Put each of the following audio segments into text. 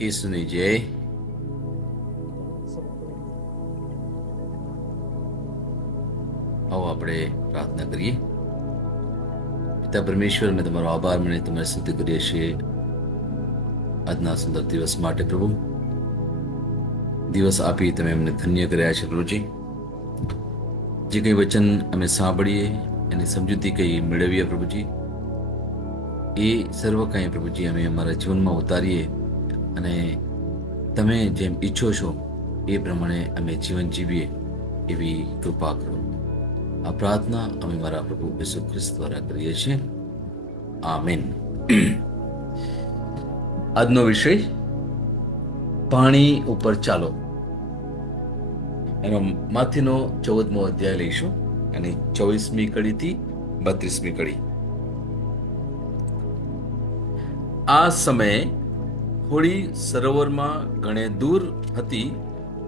ઈસુની જય. આવો આપણે પ્રાર્થના કરીએ. પિતા પરમેશ્વર, મેં તમારો આભાર માની તમારી સ્તુતિ કરીએ છીએ આજના સુંદર દિવસ માટે. પ્રભુ, દિવસ આપી તમે અમને ધન્ય કર્યા છે પ્રભુજી. જે કંઈ વચન અમે સાંભળીએ એની સમજૂતી કંઈ મેળવીએ પ્રભુજી, એ સર્વ કંઈ પ્રભુજી અમે અમારા જીવનમાં ઉતારીએ અને તમે જેમ ઈચ્છો છો એ પ્રમાણે અમે જીવન જીવીએ એવી કૃપા કરો. આ પ્રાર્થના અમે મારા પ્રભુ ઈસુ ખ્રિસ્ત દ્વારા કરીએ છીએ. આમેન. આજનો વિષય પાણી ઉપર ચાલો, એનો માથીનો 14મો અધ્યાય લઈશું અને 24મી કડીથી 32મી કડી. આ સમયે હોળી સરોવરમાં ઘણે દૂર હતી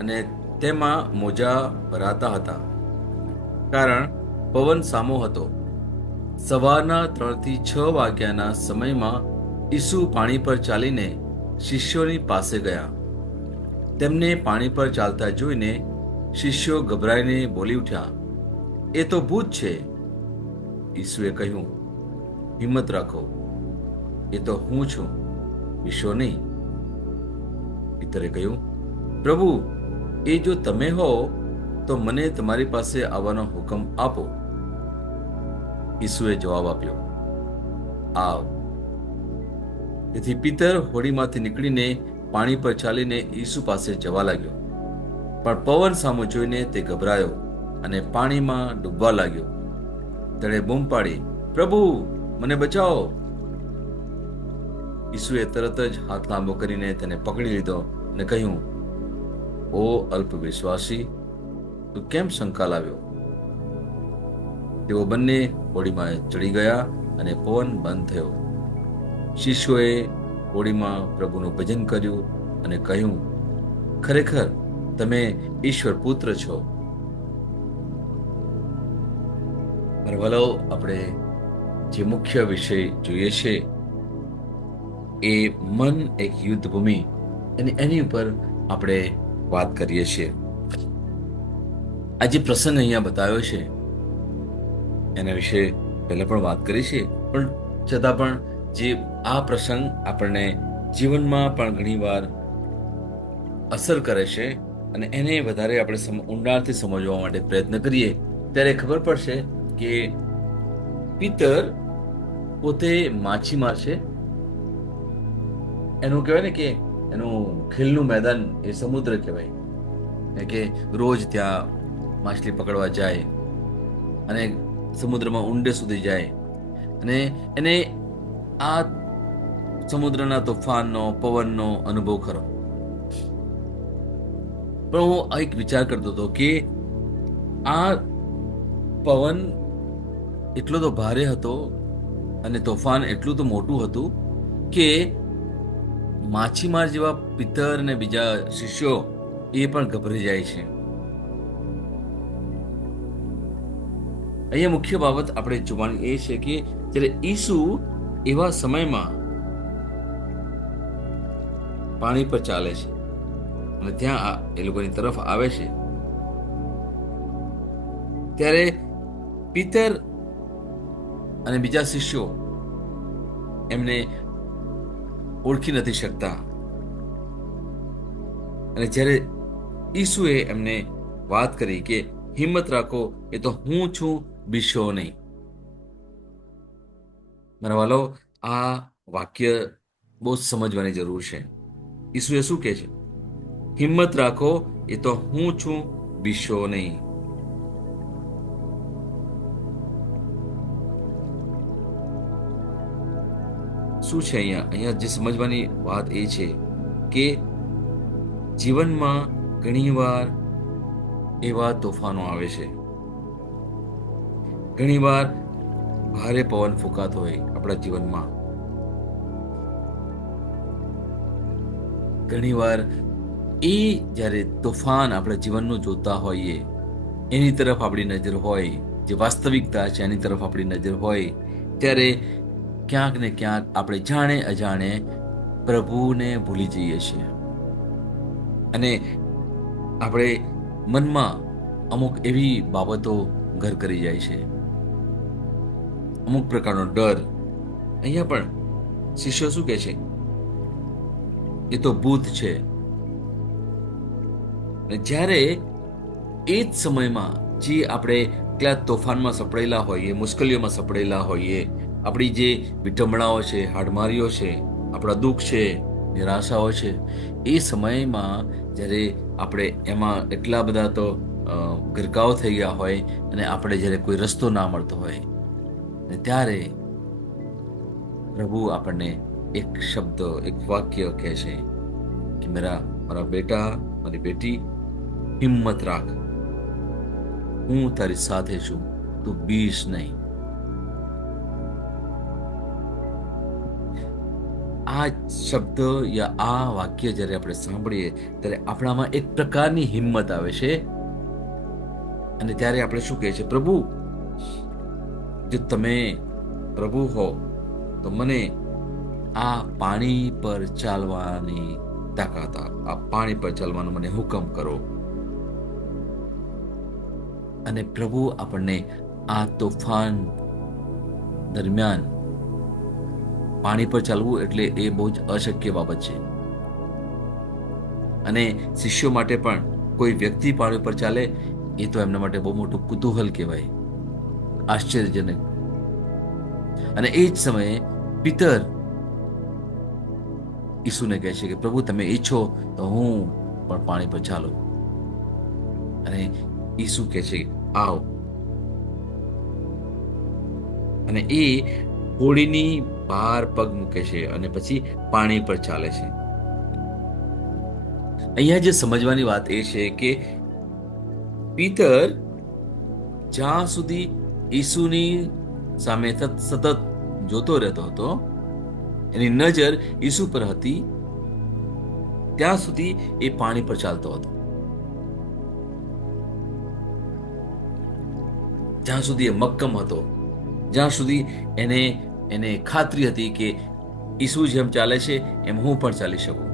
અને તેમાં મોજા ભરાતા હતા, કારણ પવન સામો હતો. સવારના 3 થી 6 વાગ્યાના સમયમાં ઈસુ પાણી પર ચાલીને શિષ્યોની પાસે ગયા. તેમને પાણી પર ચાલતા જોઈને શિષ્યો ગભરાઈને બોલી ઉઠ્યા, એ તો ભૂત છે. ઈસુએ કહ્યું, હિંમત રાખો, એ તો હું છું, બીશો નહીં. પિતરે કહ્યું, પ્રભુ, એ જો તમે હો તો મને તમારી પાસે આવવાનો હુકમ આપો. ઈસુએ જવાબ આપ્યો, આવ. તેથી પિતર હોડીમાંથી નીકળીને પાણી પર ચાલીને ઈસુ પાસે જવા લાગ્યો. પણ પવન સામો જોઈને તે ગભરાયો અને પાણીમાં ડૂબવા લાગ્યો. તેણે બૂમ પાડી, પ્રભુ, મને બચાવો. ઈસુએ તરત જ હાથ લાંબો કરીને તેને પકડી લીધો અને કહ્યું, ઓ અલ્પ વિશ્વાસી, તું કેમ શંકા લાવ્યો? તેઓ બંને હોડીમાં ચડી ગયા અને પવન બંધ થયો. શિષ્યોએ હોડીમાં પ્રભુનું ભજન કર્યું અને કહ્યું, ખરેખર તમે ઈશ્વર પુત્ર છો. વલો, આપણે જે મુખ્ય વિષય જોઈએ છે એ મન એક યુદ્ધ ભૂમિ, અને એની ઉપર આપણે વાત કરીએ છીએ. આ જે પ્રસંગ અહીંયા બતાવ્યો છે એના વિશે પહેલા પણ વાત કરી છે, પણ છતાં પણ જે આ પ્રસંગ આપણને જીવનમાં પણ ઘણીવાર અસર કરે છે અને એને વધારે આપણે ઊંડાણથી સમજવા માટે પ્રયત્ન કરીએ ત્યારે ખબર પડશે કે પિતર પોતે માછીમાર છે. એનું કહેવાય ને કે એનું ખેલનું મેદાન એ સમુદ્ર કહેવાય, કે રોજ ત્યાં માછલી પકડવા જાય અને સમુદ્રમાં ઊંડે સુધી જાય અને એને આ સમુદ્રના તોફાનનો, પવનનો અનુભવ ખરો. પણ હું એક વિચાર કરતો હતો કે આ પવન એટલો તો ભારે હતો અને તોફાન એટલું તો મોટું હતું કે માછીમાર જેવા પિતર અને બીજા શિષ્યો એ પણ ગભરાઈ જાય છે. અહીંયા મુખ્ય બાબત આપણે જોવાની એ છે કે જ્યારે ઈસુ એવા સમયમાં પાણી પર ચાલે છે અને ત્યાં એ લોકોની તરફ આવે છે, ત્યારે પિતર અને બીજા શિષ્યો એમને ઓળખી નથી શકતા. અને જ્યારે ઈસુએ એમને વાત કરી કે હિંમત રાખો, એ તો હું છું, બીશો નહીં. મારા વાલો, આ વાક્ય બહુ જ સમજવાની જરૂર છે. ઈસુએ શું કહે છે? હિંમત રાખો, એ તો હું છું, બીશો નહીં. શું છે અહીંયા જે સમજવાની વાત એ છે કે જીવનમાં ઘણીવાર એવા તોફાનો આવે છે, ઘણીવાર ભારે પવન ફૂંકાતો હોય આપણા જીવનમાં, ઘણીવાર એ જ્યારે તોફાન આપણા જીવનનું જોતા હોઈએ, એની તરફ આપણી નજર હોય, જે વાસ્તવિકતા છે એની તરફ આપણી નજર હોય, ત્યારે ક્યાંક ને ક્યાંક આપણે જાણે અજાણે પ્રભુને ભૂલી જઈએ છીએ અને આપણે મનમાં અમુક એવી બાબતો ઘર કરી જાય છે, અમુક પ્રકારનો ડર. અહીંયા પણ શિષ્યો શું કહે છે? એ તો ભૂત છે. અને જ્યારે એ જ સમયમાં જે આપણે એટલા તોફાનમાં સપડાયેલા હોઈએ, મુશ્કેલીઓમાં સપડાયેલા હોઈએ, આપણી જે વિટંબણાઓ છે, હાડમારીઓ છે, આપણા દુઃખ છે, નિરાશાઓ છે, એ સમયમાં જ્યારે આપણે એમાં એટલા બધા તો ગરકાવ થઈ ગયા હોય અને આપણે જ્યારે કોઈ રસ્તો ના મળતો હોય ને ત્યારે પ્રભુ આપણને એક શબ્દ, એક વાક્ય કહે છે કે મારા બેટા, મારી બેટી, હિંમત રાખ, હું તારી સાથે છું, તું બીશ નહીં. આ શબ્દ યા આ વાક્ય જ્યારે આપણે સાંભળીએ ત્યારે આપણામાં એક પ્રકારની હિંમત આવે છે અને ત્યારે આપણે શું કહે છે? પ્રભુ, જો તમે પ્રભુ હો તો મને આ પાણી પર ચાલવાની તાકાત આપ, આ પાણી પર ચાલવાનો મને હુકમ કરો. અને પ્રભુ આપણને આ તોફાન દરમિયાન પાણી પર ચાલવું એટલે એ બહુ જ અશક્ય બાબત છે. અને શિષ્યો માટે પણ કોઈ વ્યક્તિ પાણી પર ચાલે એ તો એમના માટે બહુ મોટું કુતૂહલ કહેવાય, આશ્ચર્યજનક. અને એ જ સમયે પિતર ઈસુને કહે છે કે પ્રભુ, તમે ઈચ્છો તો હું પણ પાણી પર ચાલું. અને ઈસુ કહે છે આવ. અને એ હોડીની બહાર પગ મૂકે છે અને પછી પાણી પર ચાલે છે. અહીંયા જે સમજવાની વાત એ છે કે પિતર જ્યાં સુધી ઈસુની સામે સતત જોતો રહેતો હતો, એની નજર ઈસુ પર હતી, ત્યાં સુધી એ પાણી પર ચાલતો હતો. જ્યાં સુધી એ મક્કમ હતો, જ્યાં સુધી એને ખાતરી હતી કે ઈસુ જેમ ચાલે છે એમ હું પણ ચાલી શકું.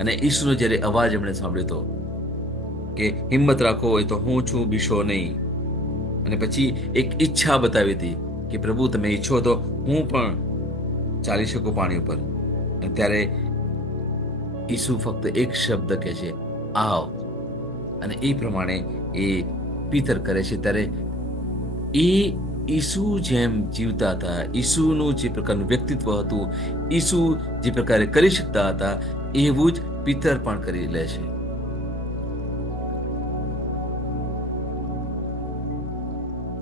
અને ઈસુનો જ્યારે અવાજ એમણે સાંભળ્યો હતો કે હિંમત રાખો, એ તો હું છું, બીશો નહીં. અને પછી એક ઈચ્છા બતાવી હતી કે પ્રભુ, તમે ઈચ્છો તો હું પણ ચાલી શકું પાણી ઉપર. અને ત્યારે ઈસુ ફક્ત એક શબ્દ કહે છે, આવ. અને એ પ્રમાણે એ પિતર કરે છે. ત્યારે એ ઈસુ જેમ જીવતા હતા, ઈસુનું જે પ્રકારનું વ્યક્તિત્વ હતું, ઈસુ જે પ્રકારે કરી શકતા હતા, એવું જ પિતર પણ કરી લે છે.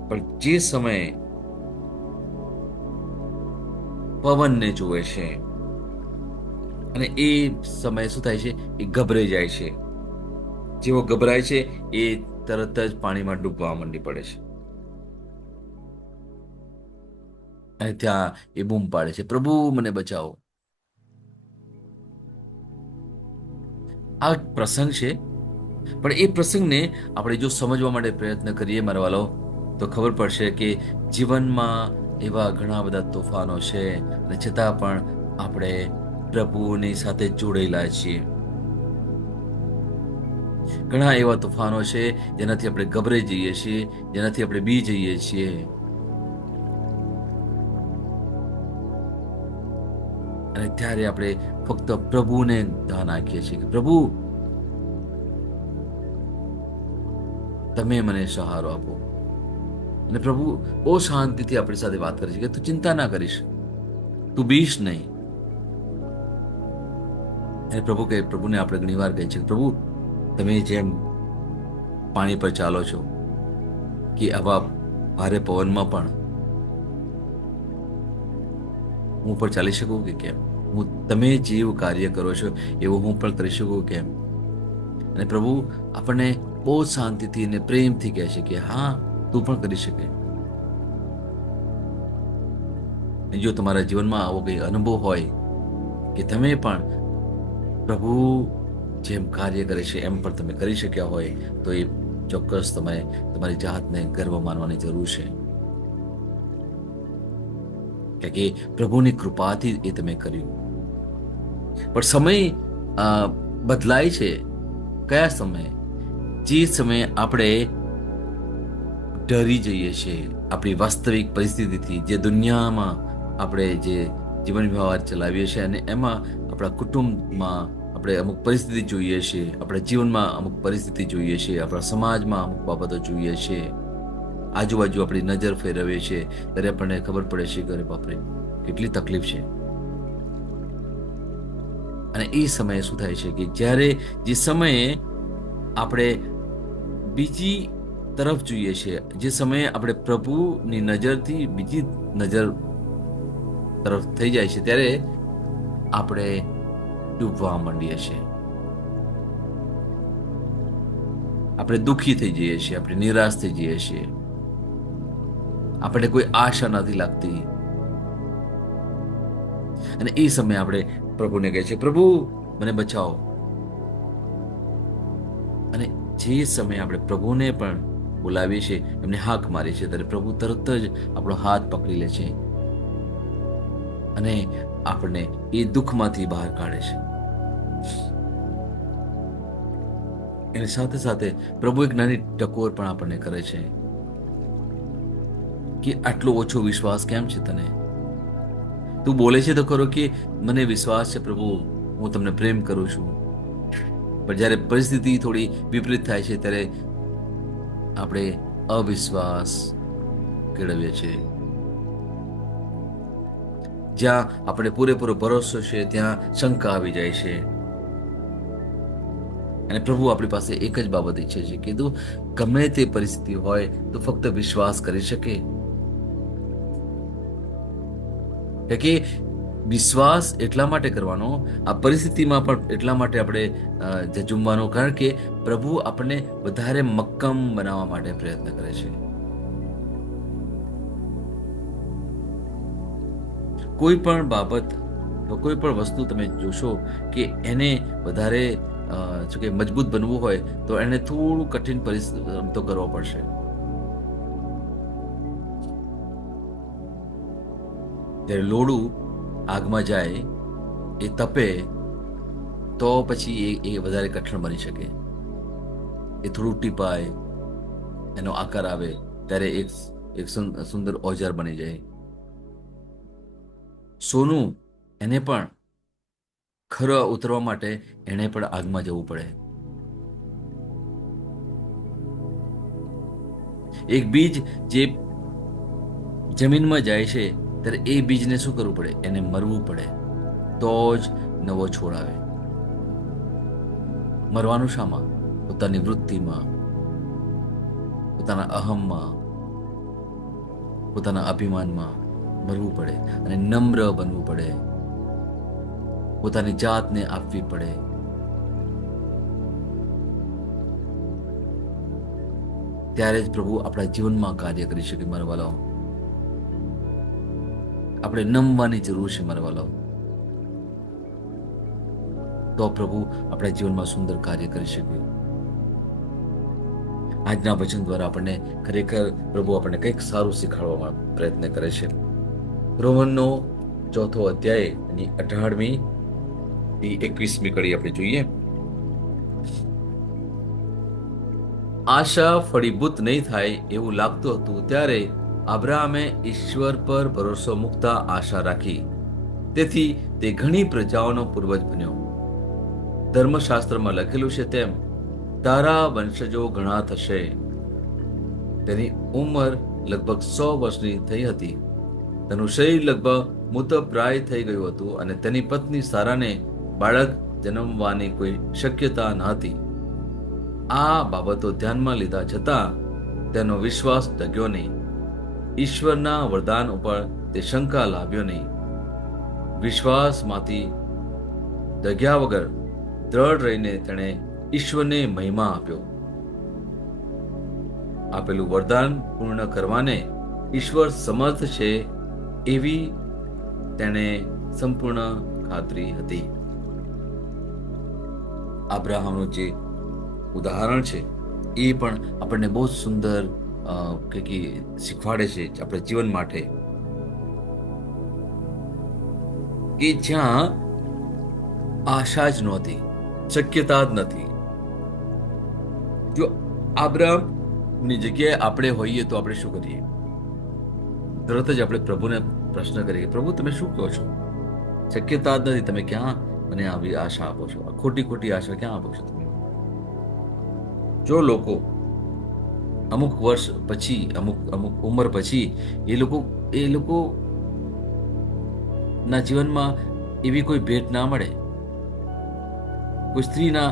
પણ જે સમયે પવનને જુએ છે અને એ સમયે શું થાય છે? એ ગભરાઈ જાય છે. જેવો ગભરાય છે એ તરત જ પાણીમાં ડૂબવા માંડી પડે છે. અને ત્યાં એ બૂમ પાડે છે, પ્રભુ મને બચાવો. આ એક પ્રસંગ છે, પણ એ પ્રસંગને આપણે જો સમજવા માટે પ્રયત્ન કરીએ મારા વાલો, તો ખબર પડશે કે જીવનમાં એવા ઘણા બધા તોફાનો છે અને છતાં પણ આપણે પ્રભુની સાથે જોડાયેલા છીએ. ઘણા એવા તોફાનો છે જેનાથી આપણે ગભરાઈ જઈએ છીએ, જેનાથી આપણે બી જઈએ છીએ. અને ત્યારે આપણે ફક્ત પ્રભુને ધ્યાન રાખીએ છીએ કે પ્રભુ, તમે મને સહારો આપો. અને પ્રભુ બહુ શાંતિથી આપણી સાથે વાત કરે છે કે તું ચિંતા ના કરીશ, તું બીશ નહીં. અને પ્રભુને આપણે ઘણી વાર કહીએ છીએ, પ્રભુ, તમે જેમ પાણી પર ચાલો છો કે આવા ભારે પવનમાં પણ હું પણ ચાલી શકું કે કેમ? તમે જેવું કાર્ય કરો છો એવું હું પણ કરી શકું કેમ? અને પ્રભુ આપણને બહુ શાંતિથી અને પ્રેમથી કહે છે કે હા, તું પણ કરી શકે. જો તમારા જીવનમાં આવો કંઈ અનુભવ હોય કે તમે પણ પ્રભુ જેમ કાર્ય કરે છે એમ પણ તમે કરી શક્યા હોય, તો એ ચોક્કસ તમે તમારી જાતને ગર્વ માનવાની જરૂર છે. કે પ્રભુની કૃપાથી એ તમે કર્યું. પણ સમય બદલાય છે. કયા સમયે? જે સમયે આપણે ડરી જઈએ છીએ આપણી વાસ્તવિક પરિસ્થિતિથી, જે દુનિયામાં આપણે જે જીવન વ્યવહાર ચલાવીએ છીએ અને એમાં આપણા કુટુંબમાં આપણે અમુક પરિસ્થિતિ જોઈએ છીએ, આપણા જીવનમાં અમુક પરિસ્થિતિ જોઈએ છીએ, આપણા સમાજમાં અમુક બાબતો જોઈએ છીએ, આજુબાજુ આપણી નજર ફેરવીએ છીએ, ત્યારે આપણને ખબર પડે છે કે અરે બાપરે કેટલી તકલીફ છે. અને એ સમયે શું થાય છે કે જ્યારે જે સમયે આપણે બીજી તરફ જોઈએ છીએ, જે સમયે આપણે પ્રભુની નજરથી બીજી નજર તરફ થઈ જાય છે, ત્યારે આપણે ડૂબવા માંડીએ છીએ. આપણે દુઃખી થઈ જઈએ છીએ, આપણે નિરાશ થઈ જઈએ છીએ, આપણે કોઈ આશા નથી લાગતી. અને એ સમયે આપણે પ્રભુને કહે છે, પ્રભુ મને બચાવો. અને જે સમયે આપણે પ્રભુને પણ બોલાવીએ છીએ, એમને હાક મારીએ છીએ, ત્યારે પ્રભુ તરત જ આપણો હાથ પકડી લે છે અને આપણને એ દુઃખમાંથી બહાર કાઢે છે. એની સાથે સાથે પ્રભુ એક નાની ટકોર પણ આપણને કરે છે કે આટલો ઓછો વિશ્વાસ કેમ છે તને? તું બોલે છે તો ખરો કે મને વિશ્વાસ છે પ્રભુ, હું તમને પ્રેમ કરું છું, પણ જ્યારે પરિસ્થિતિ થોડી વિપરીત થાય છે ત્યારે આપણે અવિશ્વાસ કેળવીએ છીએ. જ્યાં આપણે પૂરેપૂરો ભરોસો છે ત્યાં શંકા આવી જાય છે. અને પ્રભુ આપણી પાસે એક જ બાબત ઈચ્છે છે કે તું ગમે તે પરિસ્થિતિ હોય તો ફક્ત વિશ્વાસ કરી શકે. કે વિશ્વાસ એટલા માટે કરવાનો, આ પરિસ્થિતિમાં પણ એટલા માટે આપણે ઝઝૂમવાનો, કારણ કે પ્રભુ આપણને વધારે મક્કમ બનાવવા માટે પ્રયત્ન કરે છે. કોઈ પણ બાબત, કોઈ પણ વસ્તુ તમે જોશો કે એને વધારે શું કે મજબૂત બનવું હોય તો એને થોડું કઠિન પરિશ્રમ તો કરવો પડશે. ત્યારે લોડું આગમાં જાય, એ તપે તો પછી એ વધારે કઠણ બની શકે. એ થોડું ટીપાય, એનો આકાર આવે ત્યારે એક સુંદર ઓજાર બની જાય. સોનું, એને પણ ખરા ઉતરવા માટે એને પણ આગમાં જવું પડે. એક બીજ જે જમીનમાં જાય છે ત્યારે એ બીજને શું કરવું પડે? એને મરવું પડે, તો જ નવો છોડ આવે. મરવાનું શામાં? પોતાની વૃત્તિમાં, પોતાના અહમમાં, પોતાના અભિમાનમાં મરવું પડે અને નમ્ર બનવું પડે, પોતાની જાતને આપવી પડે. ત્યારે જ પ્રભુ આપણા જીવનમાં કાર્ય કરી શકે. મારા વાલાઓ, આપણે નમવાની જરૂર છે મારા વાલાઓ, તો પ્રભુ આપણા જીવનમાં સુંદર કાર્ય કરી શકે. આજના વચન દ્વારા આપણને ખરેખર પ્રભુ આપણને કંઈક સારું શીખવાડવા પ્રયત્ન કરે છે. રોમનનો 4 અધ્યાય એની 18મી થી 21મી કડી આપણે જોઈએ. આશા ફળીભૂત નહીં થાય એવું લાગતું હતું ત્યારે અબ્રાહમે ઈશ્વર પર ભરોસો મૂકતા આશા રાખી. તેથી તે ઘણી પ્રજાઓનો પૂર્વજ બન્યો. ધર્મશાસ્ત્રમાં લખેલું છે તેમ તારા વંશજો ઘણા થશે. તેની ઉંમર લગભગ 100 વર્ષની થઈ હતી. તેનું શરીર લગભગ મૃતપ્રાય થઈ ગયું હતું અને તેની પત્ની સારાને બાળક જન્મવાની કોઈ શક્યતા ન હતી. આ બાબતો ધ્યાનમાં લીધા છતાં તેનો વિશ્વાસ ડગ્યો નહીં. ઈશ્વરના વરદાન ઉપર તે શંકા લાવ્યો નહીં. વિશ્વાસમાંથી ડગ્યા વગર દ્રઢ રહીને તેણે ઈશ્વરને મહિમા આપ્યો. આપેલું વરદાન પૂર્ણ કરવાને ઈશ્વર સમર્થ છે એવી તેણે સંપૂર્ણ ખાતરી હતી. અબ્રાહમનું જે ઉદાહરણ છે એ પણ આપણને બહુ સુંદર શીખવાડે છે આપણા જીવન માટે. કે જ્યાં આશા જ નહોતી, શક્યતા જ નથી. જો આબ્રામની જગ્યાએ આપણે હોઈએ તો આપણે શું કરીએ? તરત જ આપણે પ્રભુને પ્રશ્ન કરીએ, પ્રભુ તમે શું કહો છો? શક્યતા જ નથી, તમે ક્યાં મને આવી આશા આપો છો? આ ખોટી ખોટી આશા ક્યાં આપો છો તમે? જો લોકો અમુક વર્ષ પછી, અમુક અમુક ઉંમર પછી એ લોકો ના જીવનમાં એવી કોઈ ભેટ ના મળે, કોઈ સ્ત્રીના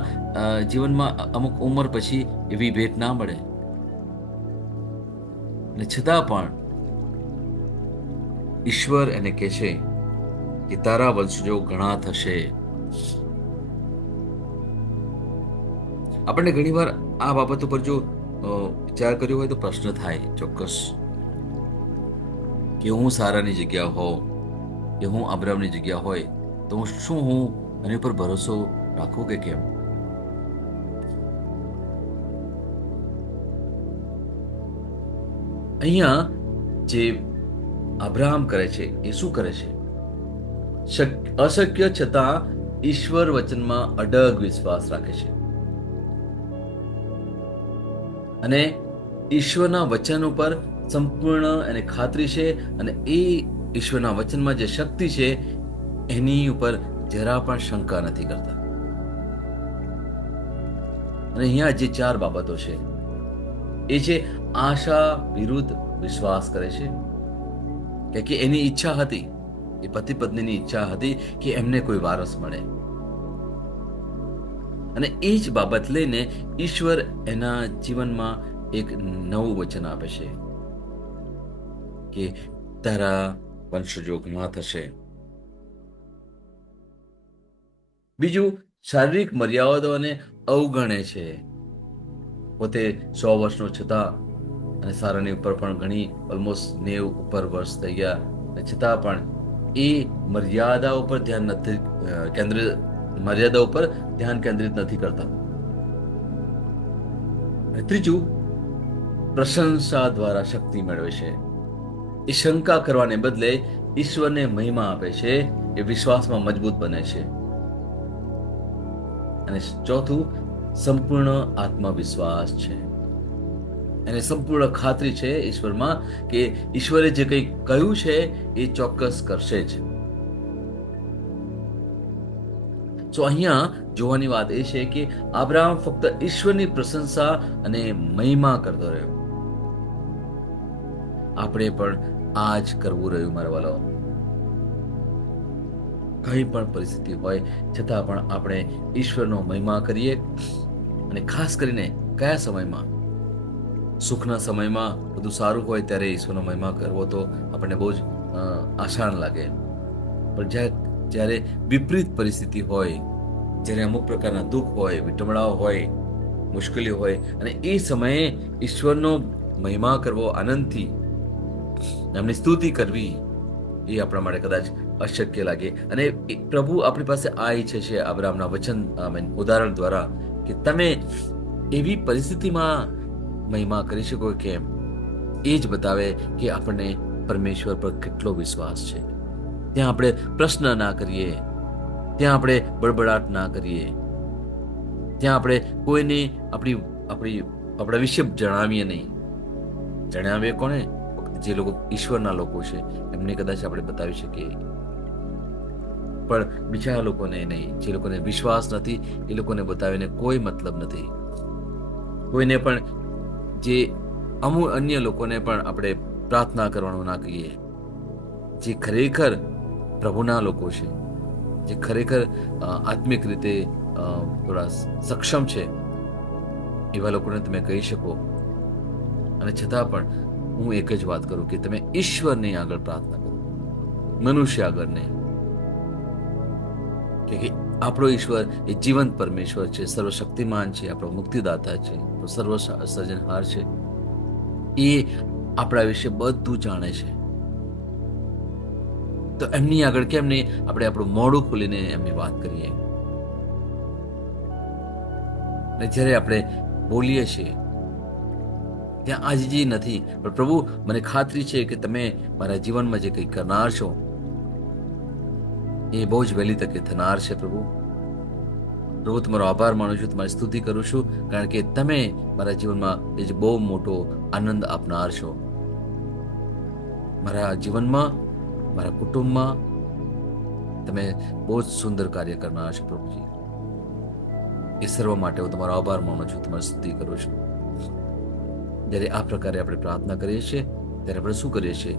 જીવનમાં અમુક ઉંમર પછી એવી ભેટ ના મળે, અને છતાં પણ ઈશ્વર એને કહે છે કે તારા વંશજો ઘણા થશે. આપણને ઘણીવાર આ બાબત ઉપર જો વિચાર કર્યો હોય તો પ્રશ્ન થાય ચોક્કસ, કે હું સારાની જગ્યા હોઉં, કે હું અબ્રામની જગ્યા હોય તો હું એની પર ભરોસો રાખું કે કેમ? અહીંયા જે અબ્રાહમ કરે છે એ શું કરે છે? અશક્ય છતાં ઈશ્વર વચનમાં અડગ વિશ્વાસ રાખે છે, અને ઈશ્વરના વચન ઉપર સંપૂર્ણ એને ખાતરી છે, અને એ ઈશ્વરના વચનમાં જે શક્તિ છે એની ઉપર જરા પણ શંકા નથી કરતા. અને અહીંયા જે 4 બાબતો છે એ છે આશા વિરુદ્ધ વિશ્વાસ કરે છે, કે એની ઈચ્છા હતી, એ પતિ પત્નીની ઈચ્છા હતી કે એમને કોઈ વારસ મળે, અને એ જ બાબત લઈને ઈશ્વર એના જીવનમાં એક નવું વચન આપે છે કે તારા વંશજો ઘણા થશે. બીજું, શારીરિક મર્યાદાઓને અવગણે છે. પોતે 100 વર્ષનો છતાં, અને સારાની ઉપર પણ ઘણી ઓલમોસ્ટ 90 ઉપર વર્ષ થઈ ગયા, છતાં પણ એ મર્યાદા ઉપર ધ્યાન કેન્દ્રિત નથી કરતા. ત્રીજું, પ્રશંસા દ્વારા શક્તિ મેળવે છે. એ શંકા કરવાને બદલે ઈશ્વરને મહિમા આપે છે, એ વિશ્વાસમાં મજબૂત બને છે. અને ચોથું, સંપૂર્ણ આત્મવિશ્વાસ છે. એને સંપૂર્ણ ખાતરી છે ઈશ્વરમાં કે ઈશ્વરે જે કંઈ કહ્યું છે એ ચોક્કસ કરશે જ. તો અહીંયા જોવાની વાત એ છે કે અબ્રાહમ ફક્ત ઈશ્વરની પ્રશંસા અને મહિમા કરતો રહ્યો. આપણે પણ આ જ કરવું રહ્યું મારા વાલાઓ. કઈ પણ પરિસ્થિતિ હોય છતાં પણ આપણે ઈશ્વરનો મહિમા કરીએ, અને ખાસ કરીને કયા સમયમાં? સુખના સમયમાં બધું સારું હોય ત્યારે ઈશ્વરનો મહિમા કરવો તો આપણને બહુ જ આસાન લાગે, પણ જ્યારે વિપરીત પરિસ્થિતિ હોય, જ્યારે અમુક પ્રકારના દુઃખ હોય, વિટમણાઓ હોય, મુશ્કેલીઓ હોય, અને એ સમયે ઈશ્વરનો મહિમા કરવો, આનંદથી એમની સ્તુતિ કરવી, એ આપણા માટે કદાચ અશક્ય લાગે. અને પ્રભુ આપણી પાસે આ ઈચ્છે છે અબ્રાહમના વચન ઉદાહરણ દ્વારા, કે તમે એવી પરિસ્થિતિમાં મહિમા કરી શકો કેમ? એ જ બતાવે કે આપણને પરમેશ્વર પર કેટલો વિશ્વાસ છે. ત્યાં આપણે પ્રશ્ન ના કરીએ, ત્યાં આપણે બડબડાટ ના કરીએ, ત્યાં આપણે કોઈને આપણા વિશે જણાવીએ નહીં. જણાવીએ કોને? જે લોકો ઈશ્વરના લોકો છે એમને કદાચ આપણે બતાવી શકીએ, પણ બીજા લોકોને નહીં. જે લોકોને વિશ્વાસ નથી એ લોકોને બતાવીને કોઈ મતલબ નથી. કોઈને પણ અન્ય લોકોને પણ આપણે પ્રાર્થના કરવાનું ના કહીએ. જે ખરેખર પ્રભુના લોકો છે, જે ખરેખર આત્મિક રીતે થોડા સક્ષમ છે, એવા લોકોને તમે કહી શકો. અને છતાં પણ હું એક જ વાત કરું કે તમે ઈશ્વરની આગળ પ્રાર્થના કરો, મનુષ્ય આગળ નહીં. કે આપણો ઈશ્વર એ જીવંત પરમેશ્વર છે, સર્વશક્તિમાન છે, આપણો મુક્તિદાતા છે, સર્વ સર્જનહાર છે. એ આપણા વિશે બધું જાણે છે. તો એમની આગળ કેમ નહીં આપણે આપણું મોઢું ખોલીને એમની વાત કરીએ? અને જ્યારે આપણે બોલીએ છીએ ત્યાં આજીજી નથી, પણ પ્રભુ મને ખાતરી છે કે તમે મારા જીવનમાં જે કંઈ કરનાર છો એ બહુ જ વહેલી તકે થનાર છે પ્રભુ. પ્રભુ, તમારો આભાર માનું છું, તમારી સ્તુતિ કરું છું, કારણ કે તમે મારા જીવનમાં એ જ બહુ મોટો આનંદ આપનાર છો. મારા જીવનમાં, મારા કુટુંબમાં તમે બહુ જ સુંદર કાર્ય કરનાર છો પ્રભુજી. એ સર્વ માટે હું તમારો આભાર માનું છું, તમારી સ્તુતિ કરું છું. જ્યારે આ પ્રકારે આપણે પ્રાર્થના કરીએ છીએ ત્યારે આપણે શું કરીએ છીએ?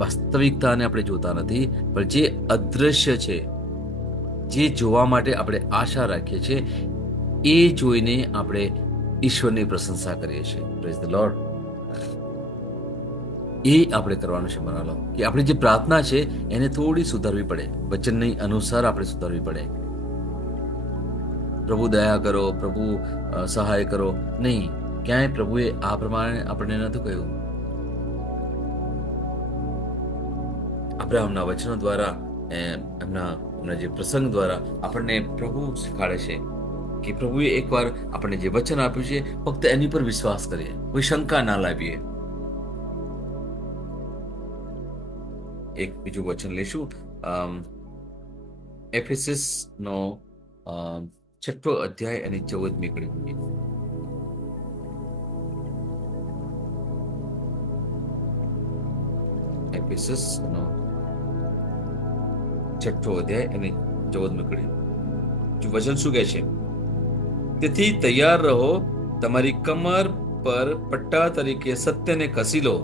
વાસ્તવિકતાને આપણે જોતા નથી, પણ જે અદૃશ્ય છે, જે જોવા માટે આપણે આશા રાખીએ છીએ, એ જોઈને આપણે ઈશ્વરની પ્રશંસા કરીએ છીએ. Praise the lord. એ આપણે કરવાનું છે મનાલો, કે આપણી જે પ્રાર્થના છે એને થોડી સુધારવી પડે, વચનની અનુસાર આપણે સુધારવી પડે. પ્રભુ દયા કરો, પ્રભુ સહાય કરો, નહીં. ક્યાંય પ્રભુએ આ પ્રમાણે આપણને નહોતું કહ્યું. અબ્રાહમના વચનો દ્વારા, એમના જે પ્રસંગ દ્વારા આપણને પ્રભુ શીખવાડે છે કે પ્રભુએ એકવાર આપણને જે વચન આપ્યું છે ફક્ત એની પર વિશ્વાસ કરીએ, કોઈ શંકા ના લાવીએ. એક બીજું વચન લઈશું, એફેસસનો 6 અધ્યાય અને 14મી કડી. એફેસસનો 6 અધ્યાય અને 14મી કડી. વચન શું કહે છે? તેથી તૈયાર રહો, તમારી કમર પર પટ્ટા તરીકે સત્યને કસી લો,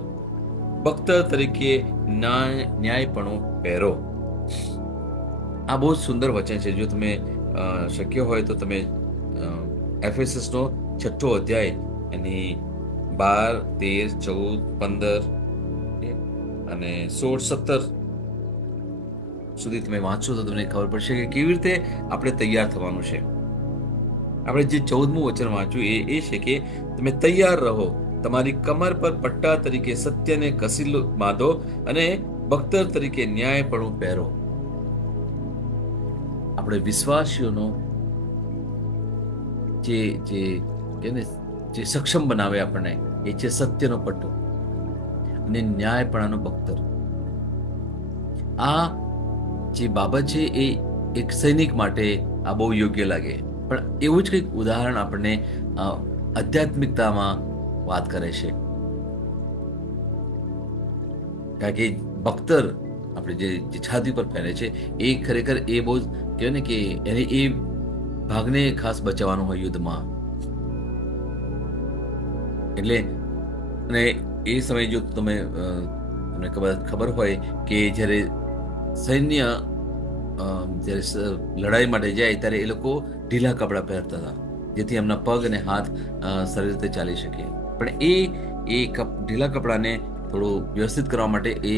ભક્ત તરીકે ન્યાયપણું પહેરો. આ બહુ જ સુંદર વચન છે. જો તમે શક્ય હોય તો તમે એફેસસનો 6 અધ્યાય એની 12, 13, 14, 15 અને 16, 17 સુધી તમે વાંચશો તો તમને ખબર પડશે કે કેવી રીતે આપણે તૈયાર થવાનું છે. આપણે જે 14મું વચન વાંચ્યું એ છે કે તમે તૈયાર રહો, તમારી કમર પર પટ્ટા તરીકે સત્યને કસી બાંધો અને બખ્તર તરીકે ન્યાયપણું પહેરો. આપણે વિશ્વાસીઓનો જે સક્ષમ બનાવે આપણને એ છે સત્યનો પટ્ટો અને ન્યાયપણાનો બખ્તર. આ જે બાબત છે એ એક સૈનિક માટે આ બહુ યોગ્ય લાગે, પણ એવું જ કંઈક ઉદાહરણ આપણને આધ્યાત્મિકતામાં વાત કરે છે. કારણ કે બખ્તર આપણે જે છાતી પર પહેરે છે એ ખરેખર એ બહુ કહેવાય ને કે એને એ ભાગને ખાસ બચાવવાનો હોય યુદ્ધમાં. એટલે અને એ સમયે જો તમને ખબર હોય કે જ્યારે સૈન્ય જ્યારે લડાઈ માટે જાય ત્યારે એ લોકો ઢીલા કપડાં પહેરતા હતા, જેથી એમના પગ અને હાથ સારી રીતે ચાલી શકે. પણ એ ઢીલા કપડાને થોડું વ્યવસ્થિત કરવા માટે એ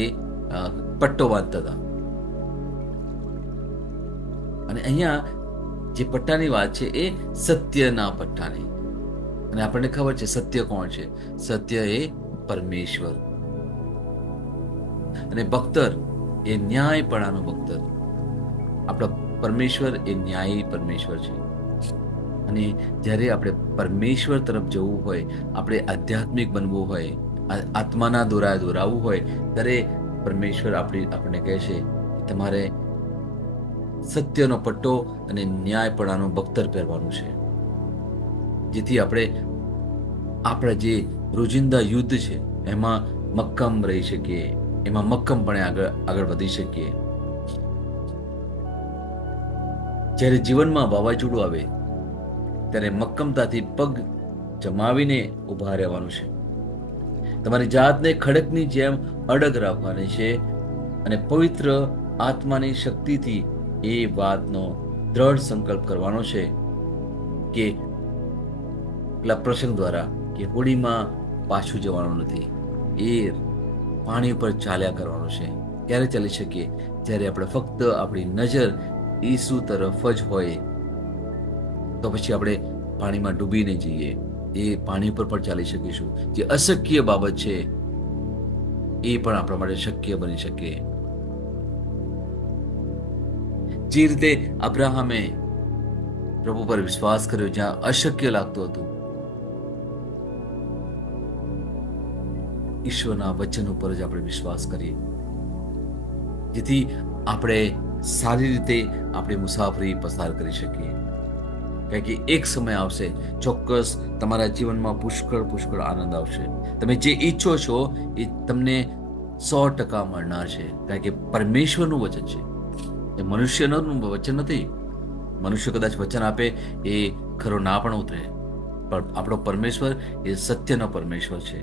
પટ્ટો બાંધતા હતા. અને અહીંયા જે પટ્ટાની વાત છે એ સત્યના પટ્ટાની. અને આપણને ખબર છે સત્ય કોણ છે? સત્ય એ પરમેશ્વર. અને બખ્તર એ ન્યાયપણાનો બખ્તર. આપણા પરમેશ્વર એ ન્યાયી પરમેશ્વર છે. અને જ્યારે આપણે પરમેશ્વર તરફ જવું હોય, આપણે આધ્યાત્મિક બનવું હોય, આત્માના દોરાવવું હોય, ત્યારે પરમેશ્વર આપણને કહે છે કે તમારે સત્યનો પટ્ટો અને ન્યાયપણાનો બખ્તર પહેરવાનું છે, જેથી આપણે આપણા જે રોજિંદા યુદ્ધ છે એમાં મક્કમ રહી શકીએ, એમાં મક્કમપણે આગળ વધી શકીએ. જ્યારે જીવનમાં વાવાઝોડું આવે ત્યારે મક્કમતાથી પગ જમાવીને ઊભા રહેવાનું છે. તમારી જાતને ખડકની જેમ અડગ રાખવાની છે અને પવિત્ર આત્માની શક્તિથી એ વાતનો દ્રઢ સંકલ્પ કરવાનો છે કે પેલા પ્રસંગ દ્વારા કે હોડીમાં પાછું જવાનું નથી, એ પાણી ઉપર ચાલ્યા કરવાનું છે. ક્યારે ચાલી શકીએ? જ્યારે આપણે ફક્ત આપણી નજર ઈસુ તરફ જ હોય, તો પછી આપણે પાણીમાં ડૂબી નહીં જઈએ, એ પાણી પર પણ ચાલી શકીશું. જે અશક્ય બાબત છે એ પણ આપણા માટે શક્ય બની શકે. જે રીતે અબ્રાહમે પ્રભુ પર વિશ્વાસ કર્યો જ્યાં અશક્ય લાગતું હતું, ઈશ્વરના વચન ઉપર જ આપણે વિશ્વાસ કરીએ, જેથી આપણે સારી રીતે આપણી મુસાફરી પસાર કરી શકીએ. કારણ કે એક સમય આવશે, ચોક્કસ તમારા જીવનમાં પુષ્કળ આનંદ આવશે. તમે જે ઈચ્છો છો એ તમને 100% મળનાર છે. કારણ કે પરમેશ્વરનું વચન છે, એ મનુષ્યનું વચન નથી. મનુષ્ય કદાચ વચન આપે એ ખરો ના પણ ઉતરે, પણ આપણો પરમેશ્વર એ સત્યનો પરમેશ્વર છે.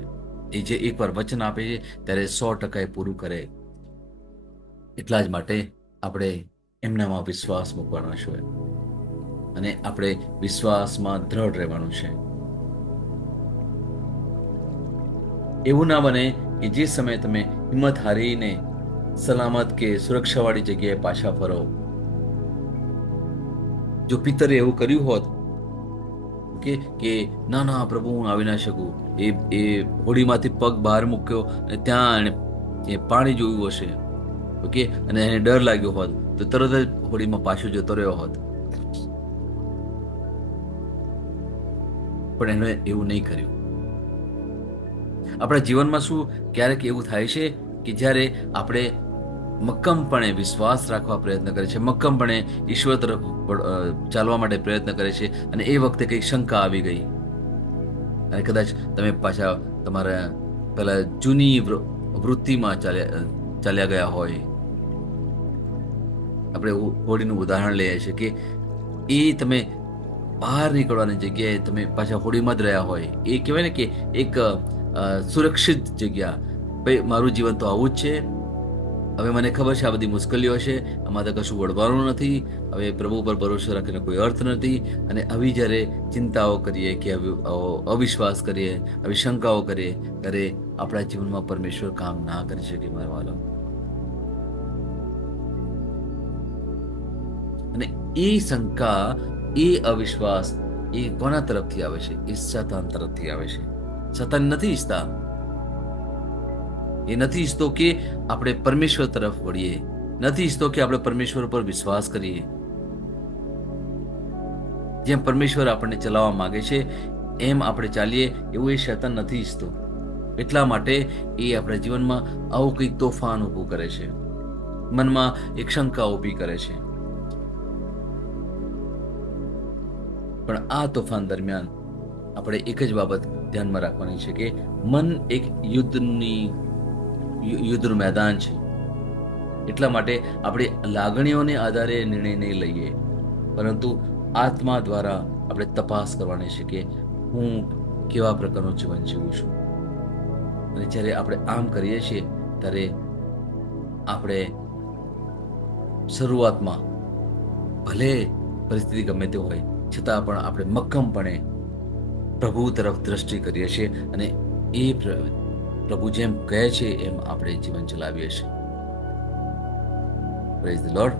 એ જે એકવાર વચન આપે છે ત્યારે 100% એ પૂરું કરે. એટલા જ માટે આપણે એમનામાં વિશ્વાસ મૂકવાનો છે અને આપણે વિશ્વાસમાં દ્રઢ રહેવાનું છે. એવું ના બને કે જે સમયે તમે હિંમત હારીને સલામત કે સુરક્ષાવાળી જગ્યાએ પાછા ફરો. જો પિતરે એવું કર્યું હોત કે ના ના પ્રભુ, હું આવી ના શકું, એ હોડીમાંથી પગ બહાર મૂક્યો અને ત્યાં એણે એ પાણી જોયું હશે, ઓકે, અને એને ડર લાગ્યો હોત તો તરત જ હોડીમાં પાછો જતો રહ્યો હોત. પણ એણે એવું નહીં કર્યું. આપણા જીવનમાં શું ક્યારેક એવું થાય છે કે જ્યારે આપણે મક્કમપણે વિશ્વાસ રાખવા પ્રયત્ન કરે છે, મક્કમપણે ઈશ્વર તરફ ચાલવા માટે પ્રયત્ન કરે છે, અને એ વખતે કંઈક શંકા આવી ગઈ અને કદાચ તમે પાછા તમારા પેલા જૂની વૃત્તિમાં ચાલ્યા ગયા હોય. આપણે હોડીનું ઉદાહરણ લઈએ છીએ કે એ તમે બહાર નીકળવાની જગ્યાએ તમે પાછા હોડીમાં જ રહ્યા હોય. એ કહેવાય ને કે એક સુરક્ષિત જગ્યા. ભાઈ, મારું જીવન તો આવું જ છે, હવે મને ખબર છે આ બધી મુશ્કેલીઓ છે, આમાં તો કશું વળવાનું નથી, હવે પ્રભુ પર ભરોસો રાખીને કોઈ અર્થ નથી. અને આવી જ્યારે ચિંતાઓ કરીએ કે અવિશ્વાસ કરીએ, આવી શંકાઓ કરીએ, ત્યારે આપણા જીવનમાં પરમેશ્વર કામ ના કરી શકે મારા વાલો. અને એ શંકા, એ અવિશ્વાસ, એ કોના તરફથી આવે છે? એ શેતાન તરફથી આવે છે. શેતાન નથી ઈચ્છતા, એ નથી ઈચ્છતો કે આપણે પરમેશ્વર તરફ વળીએ, નથી ઈચ્છતો કે આપણે પરમેશ્વર પર વિશ્વાસ કરીએ. જેમ પરમેશ્વર આપણને ચલાવવા માંગે છે એમ આપણે ચાલીએ, એવું એ શેતાન નથી ઈચ્છતો. એટલા માટે એ આપણા જીવનમાં આવું કંઈક તોફાન ઊભું કરે છે, મનમાં એક શંકા ઊભી કરે છે. પણ આ તોફાન દરમિયાન આપણે એક જ બાબત ધ્યાનમાં રાખવાની છે કે મન એક યુદ્ધનું મેદાન છે. એટલા માટે આપણે લાગણીઓને આધારે નિર્ણય નહીં લઈએ, પરંતુ આત્મા દ્વારા આપણે તપાસ કરવાની છે કે હું કેવા પ્રકારનું જીવન જીવું છું. અને જ્યારે આપણે આમ કરીએ છીએ ત્યારે આપણે શરૂઆતમાં ભલે પરિસ્થિતિ ગમે તે હોય છતાં પણ આપણે મક્કમપણે પ્રભુ તરફ દ્રષ્ટિ કરીએ છીએ અને એ પ્રભુ જેમ કહે છે એમ આપણે જીવન ચલાવીએ છીએ. Praise the lord.